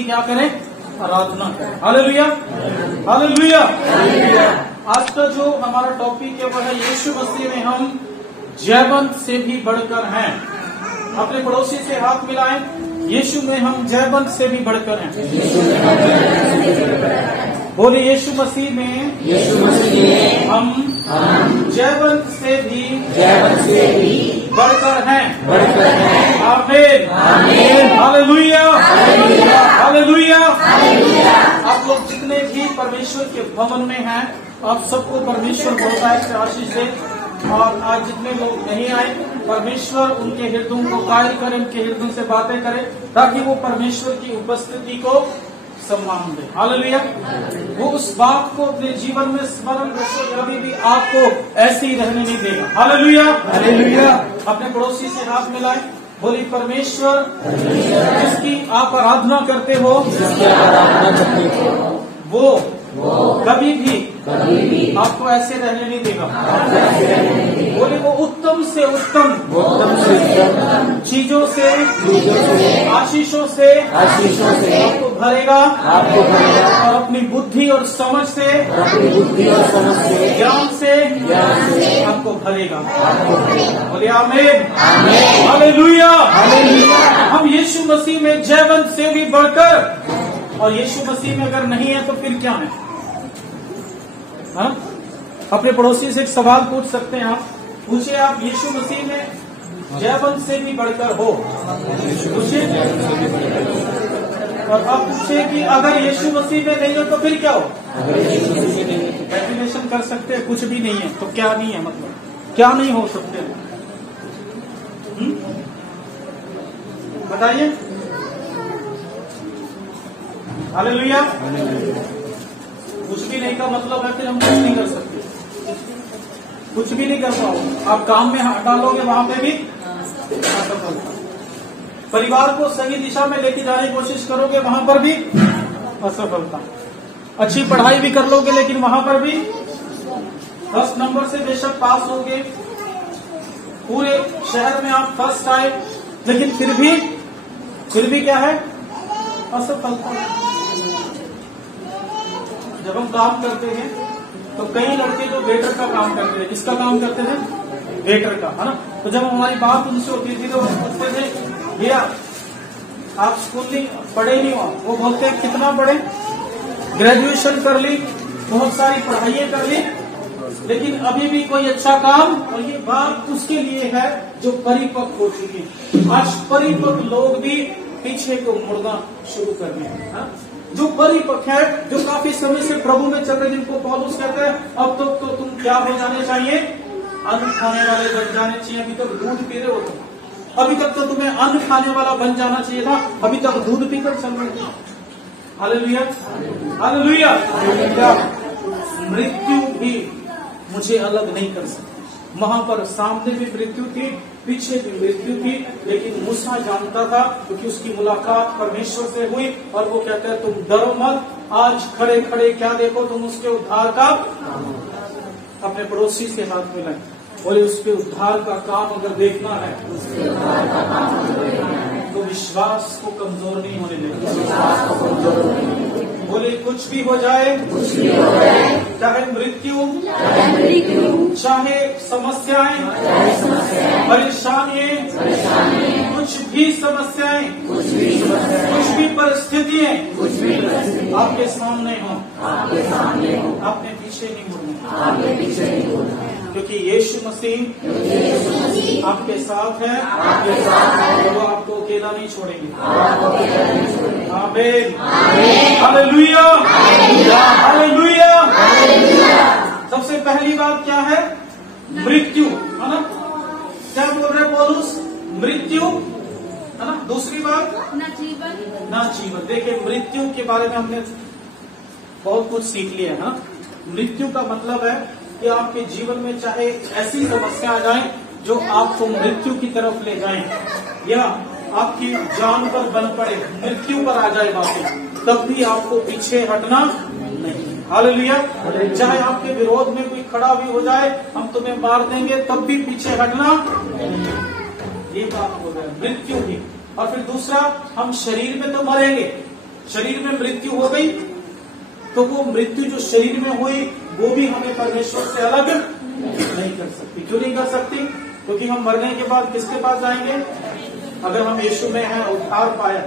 उसकी क्या करें, आराधना करें। Hallelujah, hallelujah. आज का जो हमारा टॉपिक है वह है यीशु मसीह में हम जयवंत से भी बढ़कर हैं। अपने पड़ोसी से हाथ मिलाएं, यीशु में हम जयवंत से भी बढ़कर हैं। बोले यीशु मसीह में हम जयवंत से भी बढ़कर हैं। आमीन, हालेलुया, हालेलुया। आप लोग जितने भी परमेश्वर के भवन में हैं, आप सबको परमेश्वर बहुतायत से आशीष दे। और आज जितने लोग नहीं आए, परमेश्वर उनके हृदयों को कायल करे, उनके हृदयों से बातें करे, ताकि वो परमेश्वर की उपस्थिति को सम्मान दे। हालेलुया। वो उस बात को अपने जीवन में स्मरण रखे, कभी भी आपको ऐसे ही रहने नहीं देगा। Hallelujah, hallelujah. अपने पड़ोसी से हाथ मिलाए, बोली परमेश्वर जिसकी आप आराधना करते हो वो कभी भी आपको ऐसे रहने नहीं देगा। बोले वो उत्तम से उत्तम चीजों से, आशीषों से आपको भरेगा और अपनी बुद्धि और समझ से, ज्ञान से आपको भरेगा। बोले आमीन, हालेलुया। हम यीशु मसीह में जयवंत से भी बढ़कर, और यीशु मसीह में अगर नहीं है तो फिर क्या है? हाँ? अपने पड़ोसी से एक सवाल पूछ सकते हैं आप, पूछिए आप यीशु मसीह में जयवंत से भी बढ़कर हो? पूछिए। और आप पूछिए कि अगर यीशु मसीह में नहीं हो तो फिर क्या हो? डेफिनेशन कर सकते हैं, कुछ भी नहीं है तो क्या नहीं है, मतलब क्या नहीं हो सकते? बताइए। हालेलुया। कुछ भी नहीं का मतलब है फिर हम कुछ नहीं कर सकते, कुछ भी नहीं कर पाओगे। आप काम में हाथ डालोगे वहां पे भी असफलता, परिवार को सही दिशा में लेके जाने की कोशिश करोगे वहां पर भी असफलता, अच्छी पढ़ाई भी कर लोगे लेकिन वहां पर भी 10 नंबर से बेशक पास होगे, पूरे शहर में आप फर्स्ट आए, लेकिन फिर भी क्या है? असफलता। जब हम काम करते हैं तो कई लड़के जो वेटर का काम करते हैं, किसका काम करते हैं? वेटर का, है ना। तो जब हमारी बात उनसे होती थी तो वो पूछते थे भैया आप स्कूलिंग पढ़े नहीं हो? वो बोलते हैं कितना पढ़े? ग्रेजुएशन कर ली, बहुत सारी पढ़ाइयाँ कर ली, लेकिन अभी भी कोई अच्छा काम। और ये बात उसके लिए है जो परिपक्व हो चुकी। आज परिपक्व लोग भी पीछे को मुड़ना शुरू कर दिया। जो परिपक्व है, जो काफी समय से प्रभु में चल रहे, जिनको पौलुस कहते हैं अब तो तुम क्या हो जाने चाहिए? अन्न खाने वाले बन जाने चाहिए। अभी तक दूध पी रहे हो तुम, अभी तक तो तुम्हें अन्न खाने वाला बन जाना चाहिए था, अभी तक दूध पीकर चल रहे थे। Hallelujah, hallelujah. मृत्यु भी मुझे अलग नहीं कर सकती। वहां पर सामने भी मृत्यु थी, पीछे भी मृत्यु थी, लेकिन मूसा जानता था क्योंकि उसकी मुलाकात परमेश्वर से हुई। और वो कहता है तुम डरो मत, आज खड़े खड़े क्या देखो तुम? उसके उद्धार का। अपने पड़ोसी से हाथ मिलाएं, बोले उसके उद्धार का काम अगर देखना है तो विश्वास को कमजोर नहीं होने देना। बोले कुछ भी हो जाए, चाहे मृत्यु, चाहे समस्याएं, परेशानियां, कुछ भी समस्याएं, कुछ भी परिस्थितियां आपके सामने हो, आपने पीछे नहीं मुड़ना, क्योंकि यीशु मसीह आपके साथ है, तो वो आपको अकेला नहीं छोड़ेंगे। आमीन, हालेलुया, हालेलुया। सबसे पहली बात क्या है? मृत्यु, है ना। क्या बोल रहे पौलुस? मृत्यु, है ना। दूसरी बात ना जीवन। देखिए मृत्यु के बारे में हमने बहुत कुछ सीख लिया है। मृत्यु का मतलब है कि आपके जीवन में चाहे ऐसी समस्या आ जाए जो आपको मृत्यु की तरफ ले जाए, या आपकी जान पर बन पड़े, मृत्यु पर आ जाए बातें, तब भी आपको पीछे हटना नहीं। हालेलुया। चाहे आपके विरोध में कोई खड़ा भी हो जाए, हम तुम्हें मार देंगे, तब भी पीछे हटना नहीं। ये बात हो गया मृत्यु की। और फिर दूसरा, हम शरीर में तो मरेंगे, शरीर में मृत्यु हो गई, तो वो मृत्यु जो शरीर में हुई वो भी हमें परमेश्वर से अलग नहीं कर सकती। क्यों नहीं कर सकती? क्योंकि हम मरने के बाद किसके पास जाएंगे? अगर हम यीशु में हैं, उद्धार पाया,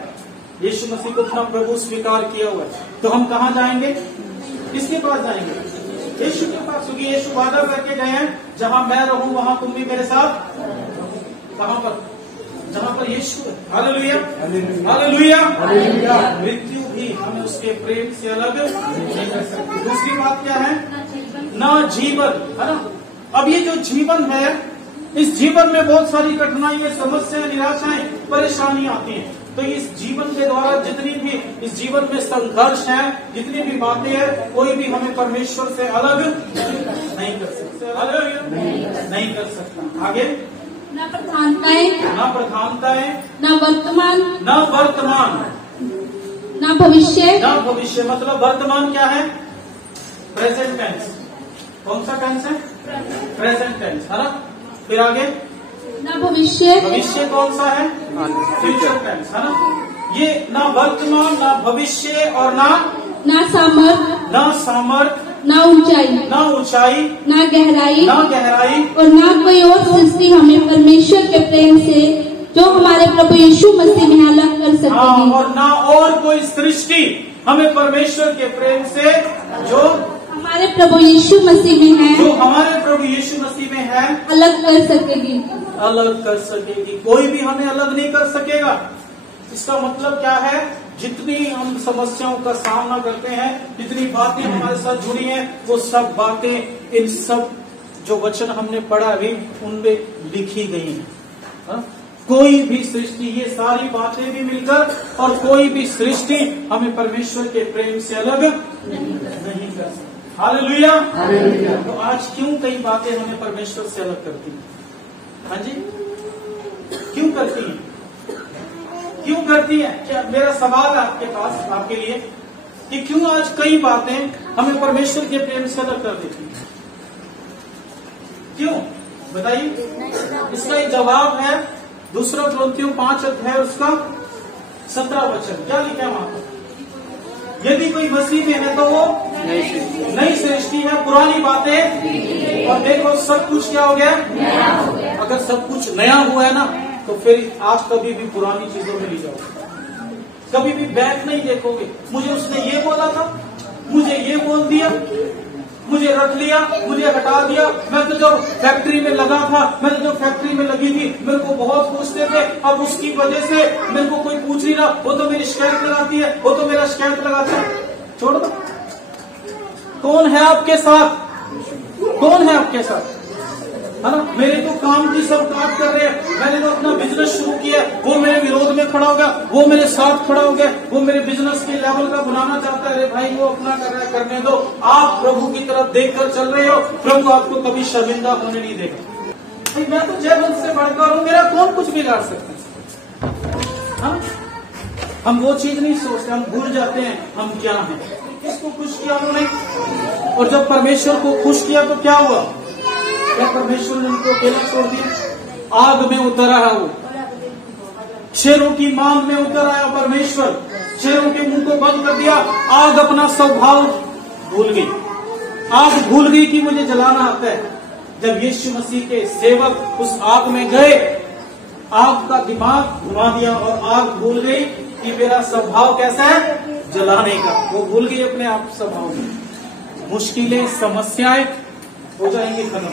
यीशु मसीह को अपना प्रभु स्वीकार किया हुआ है, तो हम कहाँ जाएंगे? किसके पास जाएंगे? यीशु के पास। क्योंकि यीशु वादा करके गए हैं, जहां मैं रहूं वहां तुम भी मेरे साथ। कहां पर? जहां पर यीशु है। Hallelujah, hallelujah, hallelujah. मृत्यु भी हमें उसके प्रेम से अलग नहीं कर सकती। दूसरी बात क्या है? ना जीवन, है ना। अब ये जो जीवन है, इस जीवन में बहुत सारी कठिनाइयां, समस्याएं, निराशाएं, परेशानियां आती हैं। तो इस जीवन के द्वारा जितनी भी इस जीवन में संघर्ष है, जितनी भी बातें हैं, कोई भी हमें परमेश्वर से अलग नहीं कर सकता। अलग नहीं कर सकता। आगे, न प्रधानताएं, न प्रधानताएं, न वर्तमान, न वर्तमान, न भविष्य। न भविष्य मतलब वर्तमान क्या है? Present tense. कौन सा टेंस है? प्रेजेंट टेंस, है ना। फिर आगे, न भविष्य। भविष्य कौन सा है? फ्यूचर टेंस, है ना। ये ना वर्तमान, ना भविष्य और न सामर्थ, ना सामर्थ, न ऊंचाई, ना ऊंचाई, न गहराई, ना गहराई और न कोई और सृष्टि हमें परमेश्वर के प्रेम से जो हमारे प्रभु यीशु मसीह में अलग कर सकेगी। और ना और कोई सृष्टि हमें परमेश्वर के प्रेम से जो हमारे प्रभु यीशु मसीह में है, जो हमारे प्रभु यीशु मसीह में है, अलग कर सकेगी। अलग कर सकेगी। कोई भी हमें अलग नहीं कर सकेगा। इसका मतलब क्या है? जितनी हम समस्याओं का सामना करते हैं, जितनी बातें हमारे साथ जुड़ी हैं, वो सब बातें, इन सब जो वचन हमने पढ़ा अभी, उनमें लिखी गई हैं। हाँ? कोई भी सृष्टि, ये सारी बातें भी मिलकर, और कोई भी सृष्टि हमें परमेश्वर के प्रेम से अलग नहीं कर सकती। Hallelujah, hallelujah. तो आज क्यों कई बातें हमें परमेश्वर से अलग करती हैं? हाँ जी, क्यों करती हैं? क्यों करती है? क्या मेरा सवाल है आपके पास, आपके लिए, कि क्यों आज कई बातें हमें परमेश्वर के प्रेम से अलग कर देती हैं? क्यों बताइए? इसका एक जवाब है 2 कोरिन्थियों 5 अध्याय उसका 17 वचन। क्या लिखा है वहां पर? यदि कोई मसीह में है तो वो नई सृष्टि है, पुरानी बातें और देखो सब कुछ क्या हो गया? अगर सब कुछ नया हुआ है ना, तो फिर आप कभी भी पुरानी चीजों में नहीं जाओगे, कभी भी बैक नहीं देखोगे। मुझे उसने ये बोला था, मुझे ये बोल दिया, मुझे रख लिया, मुझे हटा दिया। मैं तो जब फैक्ट्री में लगा था, मैं तो जब फैक्ट्री में लगी थी, मेरे को बहुत पूछते थे, अब उसकी वजह से मेरे को कोई पूछ नहीं रहा, वो तो मेरी शिकायत लगाती है, वो तो मेरा शिकायत लगाता है। छोड़ दो। कौन है आपके साथ? कौन है आपके साथ? है ना। मेरे तो काम की सब काट कर रहे हैं। मैंने तो अपना बिजनेस शुरू किया, वो मेरे विरोध में खड़ा हो गया, वो मेरे साथ खड़ा हो गया, वो मेरे बिजनेस के लेवल का बनाना चाहता है। अरे भाई, वो अपना कर रहा है, करने दो। आप प्रभु की तरफ देखकर चल रहे हो, प्रभु आपको कभी शर्मिंदा होने नहीं देगा। भाई, मैं तो जय वंश से बढ़कर हूं, मेरा कौन कुछ बिगाड़ सकता है? हम वो चीज नहीं सोचते, हम भूल जाते हैं हम क्या हैं। किसको खुश किया उन्होंने? और जब परमेश्वर को खुश किया तो क्या हुआ? क्या परमेश्वर ने उनको अकेला छोड़ दिया? आग में उतर आया वो, शेरों की मांग में उतर आया परमेश्वर, शेरों के मुंह को बंद कर दिया। आग अपना स्वभाव भूल गई, आग भूल गई कि मुझे जलाना आता है। जब यीशु मसीह के सेवक उस आग में गए, आग का दिमाग घुमा दिया और आग भूल गई कि मेरा स्वभाव कैसा है, जलाने का। वो भूल गई अपने आप स्वभाव में। मुश्किलें, समस्याएं हो जाएंगी खत्म।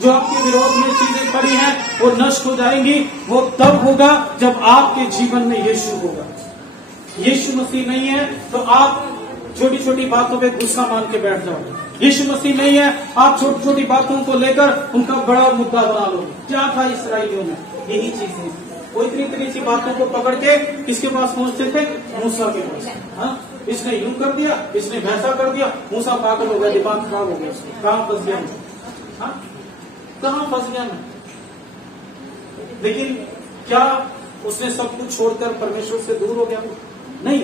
जो आपके विरोध में चीजें खड़ी हैं वो नष्ट हो जाएंगी। वो तब होगा जब आपके जीवन में यीशु होगा। यीशु मसीह नहीं है तो आप छोटी छोटी बातों पे गुस्सा मान के बैठ जाओगे। यीशु मसीह नहीं है, आप छोटी छोटी बातों को लेकर उनका बड़ा मुद्दा बना लोगे। क्या था इस्राएलियों में? यही चीजें। वो इतनी इतनी सी बातों को पकड़ के किसके पास पहुंचते थे? मूसा के पास। हाँ, इसने यूं कर दिया, इसने वैसा कर दिया, मूसा पागल हो गया, दिमाग खराब हो गया। कहां फंस गया मैं? हाँ, कहां फंस गया मैं? लेकिन क्या उसने सब कुछ छोड़कर परमेश्वर से दूर हो गया? नहीं,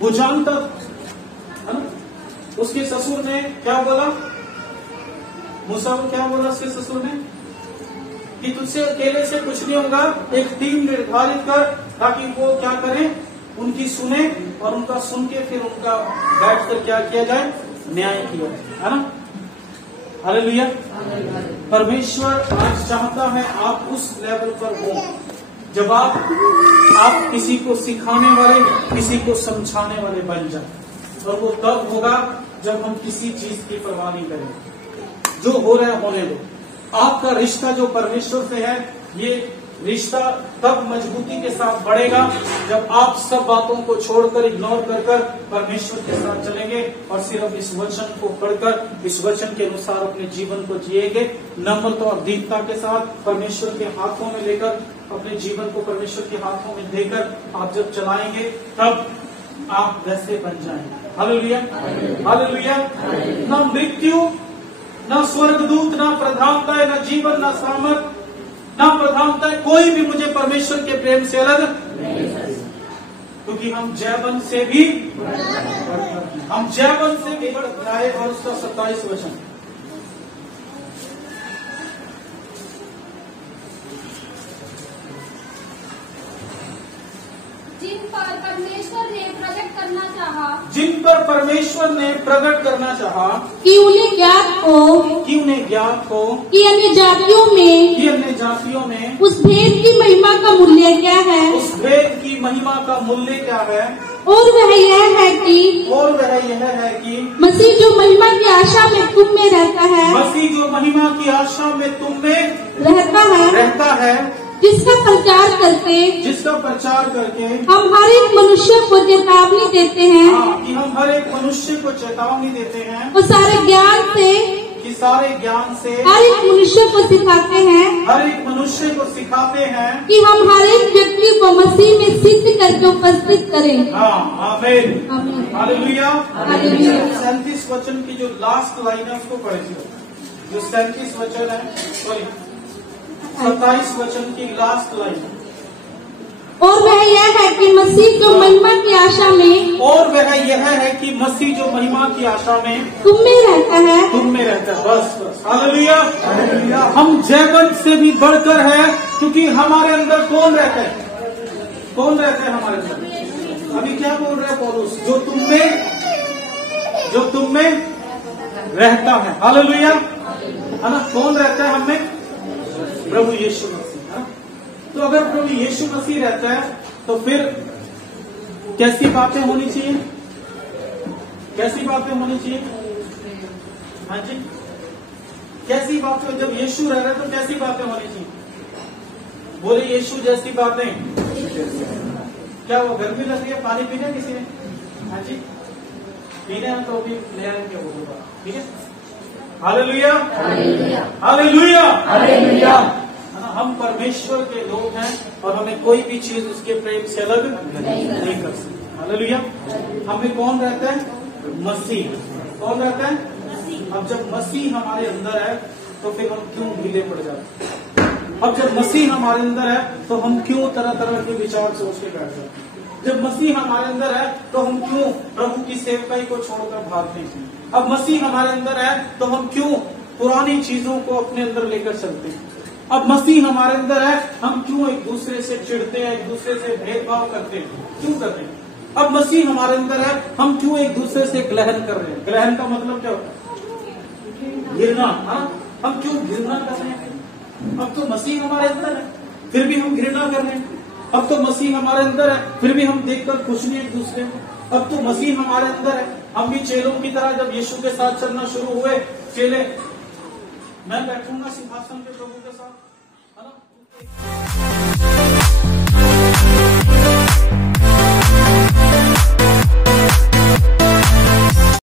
वो जानता था, है ना। उसके ससुर ने क्या बोला? मूसा को क्या बोला उसके ससुर ने? कि तुझसे अकेले से कुछ नहीं होगा, एक टीम निर्धारित कर ताकि वो क्या करें, उनकी सुने और उनका सुन के फिर उनका बैठ कर क्या किया जाए, न्याय किया जाए, है ना। हालेलुया। परमेश्वर आज चाहता है आप उस लेवल पर हो जब आप किसी को सिखाने वाले, किसी को समझाने वाले बन जाए। और वो तब होगा जब हम किसी चीज की परवाह नहीं करें। जो हो रहा है होने दो। आपका रिश्ता जो परमेश्वर से है, ये रिश्ता तब मजबूती के साथ बढ़ेगा जब आप सब बातों को छोड़कर, इग्नोर कर परमेश्वर के साथ चलेंगे और सिर्फ इस वचन को पढ़कर, इस वचन के अनुसार अपने जीवन को जिएंगे, नम्रता और दीनता के साथ परमेश्वर के हाथों में लेकर, अपने जीवन को परमेश्वर के हाथों में देकर आप जब चलाएंगे तब आप वैसे बन जाएंगे। Hallelujah, hallelujah. ना मृत्यु, ना स्वर्गदूत, ना प्रधानता, ना जीवन, ना सामर्थ, ना प्रधानता, कोई भी मुझे परमेश्वर के प्रेम से अलग नहीं, क्योंकि हम जयवन से भी, हम जयवन से भी बढ़। और उसका 27 वचन, जिन पर परमेश्वर ने प्रकट करना चाहा, जिन पर परमेश्वर ने प्रकट करना चाहा कि उन्हें ज्ञात हो कि अन्य जातियों में उस भेद की महिमा का मूल्य क्या है, उस भेद की महिमा का मूल्य क्या है। और वह यह है कि मसीह जो महिमा की आशा में तुम में रहता है, मसीह जो महिमा की आशा में तुम में रहता है, जिसका प्रचार करके हम हर एक मनुष्य को चेतावनी देते हैं, कि हम हर एक मनुष्य को चेतावनी देते हैं, और सारे ज्ञान से हर एक मनुष्य को सिखाते हैं, कि हम हर एक व्यक्ति को मसीह में सिद्ध करके उपस्थित करें। आमीन, हालेलुया। 37 वचन की जो लास्ट लाइन है उसको पढ़िए। जो 37 वचन है, सॉरी 27 वचन की लास्ट लाइन। और वह यह है कि मसीह जो महिमा की आशा में, तुम में रहता है, बस हालेलुया, हालेलुया। हम जयवंत से भी बढ़कर है, क्योंकि हमारे अंदर कौन रहता है हमारे अंदर। अभी क्या बोल रहे हैं पौलुस, जो तुम में रहता है। हालेलुया, है ना। कौन रहता है हमें? प्रभु यीशु मसीह, है ना। तो अगर प्रभु यीशु मसीह रहता है तो फिर कैसी बातें होनी चाहिए? हाँ जी, कैसी बातें? जब यीशु रह रहे तो कैसी बातें होनी चाहिए? बोले यीशु जैसी बातें। क्या वो गर्मी लग रही है, पानी पीना किसी ने? हाँ जी, पीने में तो अभी ले आएंगे वो होगा, ठीक है। Hallelujah, hallelujah, hallelujah. हम परमेश्वर के लोग हैं और हमें कोई भी चीज उसके प्रेम से अलग नहीं कर सकती। हालेलुया। हमें कौन रहता है? मसीह। कौन रहता है? अब जब मसीह हमारे अंदर है तो फिर हम क्यों ढीले पड़ जाते हैं? अब जब मसीह हमारे अंदर है तो हम क्यों तरह तरह के विचार सोच के बैठ जाते हैं? जब मसीह हमारे अंदर है तो हम क्यों प्रभु की सेवकाई को छोड़कर भागते हैं? अब मसीह हमारे अंदर है तो हम क्यों पुरानी चीजों को अपने अंदर लेकर चलते हैं? अब मसीह हमारे अंदर है, हम क्यों एक दूसरे से चिढ़ते हैं, एक दूसरे से भेदभाव करते हैं? क्यों करते हैं? अब मसीह हमारे अंदर है, हम क्यों एक दूसरे से ग्रहण कर रहे हैं? ग्रहण का मतलब क्या होता है? घृणा। हम क्यों घृणा कर रहे हैं? अब तो मसीह हमारे अंदर है फिर भी हम घृणा कर रहे हैं। अब तो मसीह हमारे अंदर है फिर भी हम देखकर खुश नहीं एक दूसरे को। अब तो मसीह हमारे अंदर है, हम भी चेलों की तरह जब यीशु के साथ चलना शुरू हुए, चेले, मैं बैठूंगा सिंहासन पे प्रभु के साथ।